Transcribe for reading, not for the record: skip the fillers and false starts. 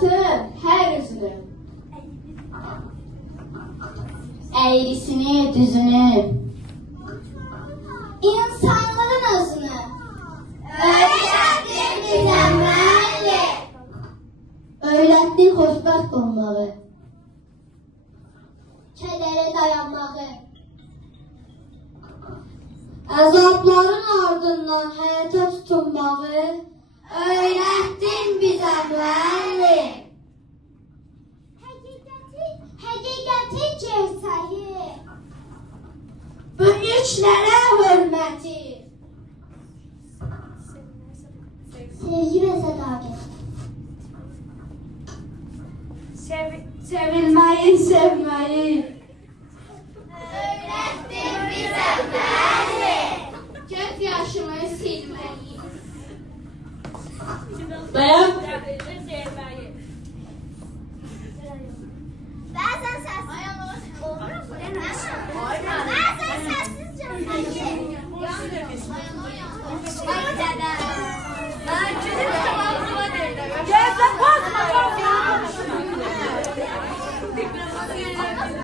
həyatın hər üzünü, əyrisini, düzünü, insanlığın özünü öyrətdin bizə müəllim. Öyrətdin xoşbəxt olmağı, kədərə dayanmağı, əzabların ardından həyata tutunmağı öyrətdin bizə müəllim. Həqiqəti gerçəyi, böyüklərə hörməti, sevgi və sədaqət, sevilməyi, sevməyi öyrətdin bizə müəllim. Göz yaşımı silməyi, bəyəm